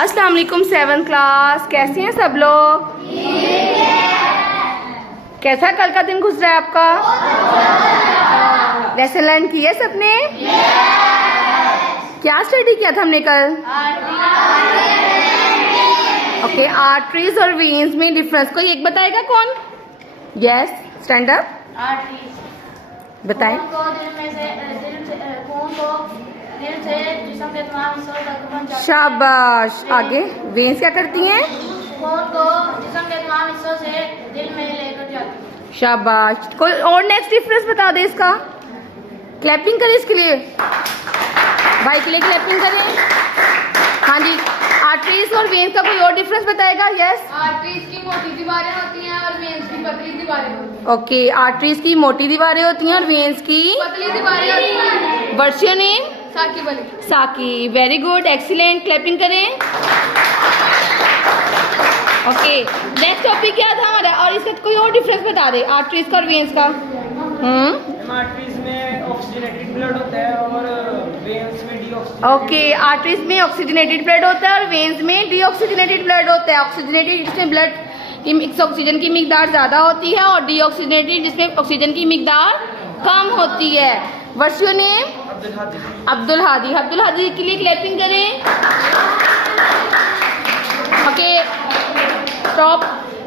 अस्सलाम वालेकुम 7th class, कैसे हैं सब लोग? कैसा कल का दिन गुजरा है आपका? लेसन लर्न किया सबने? क्या स्टडी किया था हमने कल? ओके, आर्टरीज और वेन्स में डिफरेंस कोई एक बताएगा कौन? यस, स्टैंड अप बताएं। शाबाश। आगे वेन्स क्या करती हैं? खून को जिस्म के तमाम हिस्सों से दिल में लेकर जाती है। शाबाश। कोई और नेक्स्ट डिफरेंस बता दे इसका। क्लैपिंग करें इसके लिए, भाई के लिए क्लैपिंग करें। हाँ जी, आर्टरीज और वेन्स का कोई और डिफरेंस बताएगा? यस। आर्टरीज की मोटी दीवारें होती हैं और वेन्स की पतली दीवारें होती हैं। ओके, आर्टरीज की मोटी दीवारें होती हैं और वेन्स की पतली दीवारें होती हैं। What's your name? साकी बली। साकी, वेरी गुड, एक्सीलेंट, क्लैपिंग करें। ओके, नेक्स्ट टॉपिक क्या था हमारा? और इसका कोई और डिफरेंस बता दे आर्टरीज का और वेन्स का। आर्टरीज में ऑक्सीजनेटेड ब्लड होता है और वेन्स में डीऑक्सीजनेटेड। ओके, आर्टरीज में ऑक्सीजनेटेड ब्लड होता है और वेन्स में डीऑक्सीजनेटेड ब्लड होता है। ऑक्सीजनेटेड जिसमें ब्लड की ऑक्सीजन की मिकदार ज्यादा होती है और डीऑक्सीजनेटेड जिसमें ऑक्सीजन की मिकदार कम होती है। What's your name? Abdul Hadi. Abdul Hadi के लिए क्लैपिंग करें। Okay, top.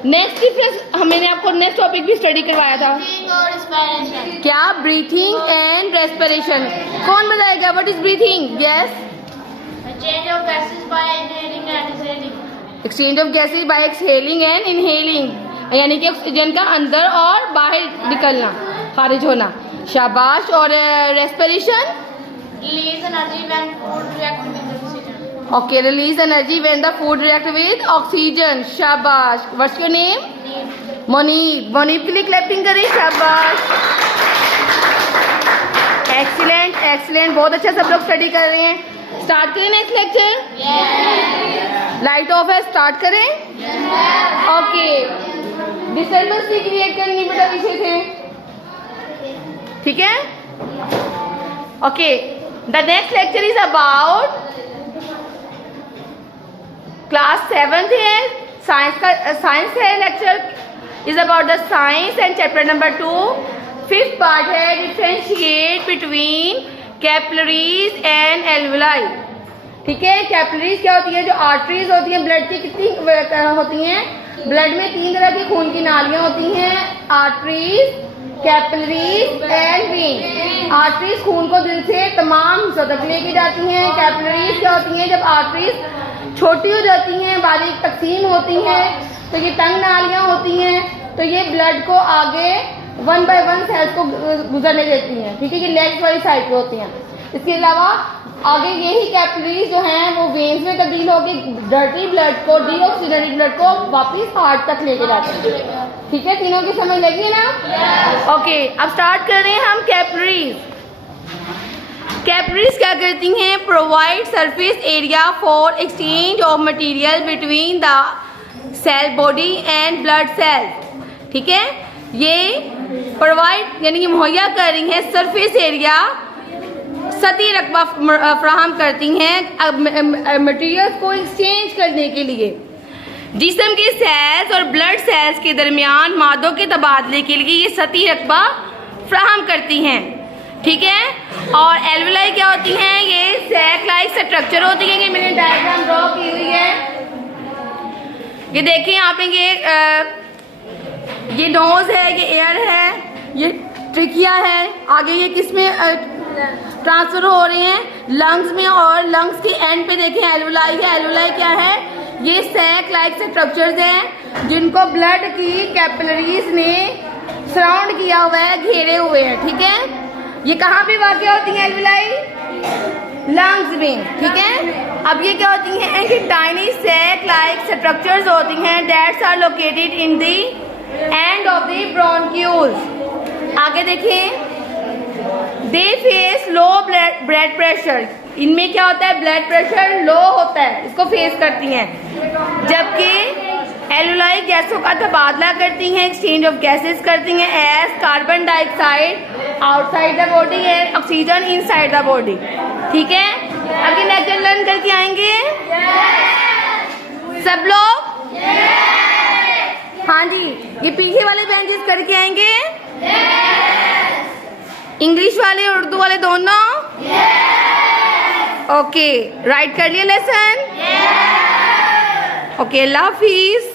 नेक्स्ट डिफरेंस हमने आपको नेक्स्ट टॉपिक भी स्टडी करवाया था। ब्रीथिंग और रेस्पिरेशन। क्या? Breathing and respiration. कौन बताएगा what is breathing? Yes. Change of gases by inhaling and exhaling. Exchange of gases by exhaling and inhaling, यानी कि ऑक्सीजन का अंदर और बाहर निकलना, खारिज होना। शाबाश। और respiration? Release energy when food react with oxygen. Okay, release energy when the food react with oxygen. शाबाश। What's your name? Monib. Monib के लिए क्लैपिंग करें। शाबाश, एक्सीलेंट एक्सीलेंट, बहुत अच्छा सब लोग स्टडी कर रहे हैं। स्टार्ट करें नेक्स्ट लेक्चर। लाइट ऑफ है, स्टार्ट करें। ओके, डिस्टर्बेंस भी क्रिएट करेंगे बेटा पीछे से, ठीक है? Okay, the next lecture is about class 7th है, साइंस का साइंस है। Lecture is about the science and chapter number 2। 5th part है differentiate between capillaries and alveoli. ठीक है, कैपिलरीज क्या होती है? जो आर्टरीज होती हैं ब्लड की, कितनी होती हैं? ब्लड में 3 तरह की खून की नालियां होती हैं, arteries, capillaries and when. Arteries खून को दिल से तमाम हिस्सों तक लेके जाती हैं। कैपिलरीज क्या होती हैं? जब आर्टरीज छोटी हो जाती हैं, बारीक तकसीम होती हैं, तो ये तंग नालियां होती हैं, तो ये ब्लड को आगे 1 by 1 सेल्स को गुजरने देती हैं। ठीक है, ये लेग्स वाली साइड पे होती हैं। इसके अलावा आगे यही कैपिलरीज जो हैं वो वेन्स में तब्दील होकर डर्टी ब्लड को, डीऑक्सीजनेटेड ब्लड को वापस हार्ट तक लेके जाते हैं। ठीक है, तीनों की समझ लगी है ना? ओके, अब स्टार्ट कर रहे हैं हम कैपिलरीज। कैपिलरीज क्या करती हैं? Provide surface area for exchange of material between the cell body and blood cell. ठीक है, ये प्रोवाइड यानी कि मुहैया कर रही हैं सरफेस एरिया, सतही रकबा फराहम करती हैं मटेरियल्स को एक्सचेंज करने के लिए। जिस्म के सेल्स और ब्लड सेल्स के दरमियान मादों के तबादले के लिए ये सतही रकबा फराहम करती हैं। ठीक है, और एल्वुलाई क्या होती हैं? ये सैक लाइक स्ट्रक्चर होती है। ये मैंने डायग्राम ड्रॉ की हुई है, ये देखिए यहाँ पे। ये नोज है, ये एयर है, ये ट्रिकिया है। आगे ये किस में ट्रांसफर हो रहे हैं? लंग्स में, और लंग्स के एंड पे देखें एल्वुलाई है। एल्वुलाई क्या है? ये सैक लाइक स्ट्रक्चर्स हैं जिनको ब्लड की कैपिलरीज ने सराउंड किया हुआ है, घेरे हुए हैं। ठीक है, ये कहाँ पे वाक़ होती हैं एल्वुलाई? लंग्स में। ठीक है, अब ये क्या होती हैं? कि टाइनी सैक लाइक स्ट्रक्चर्स होती हैं that's are located in the end of the bronchioles. आगे देखें, they face low blood pressure. इनमें क्या होता है? ब्लड प्रेशर लो होता है, इसको फेस करती हैं। जबकि एल्वुलाई गैसों का तबादला करती हैं, एक्सचेंज ऑफ गैसेस करती हैं, as carbon dioxide outside the body and oxygen inside the body. ठीक है, आगे लेक्चर लर्न करके आएंगे। सब लोग? हाँ जी, ये पीछे वाले बेंचेस करके आएंगे? इंग्लिश वाले उर्दू वाले दोनों? ओके, राइट कर लिया लेसन? ओके, अल्लाह हाफिज।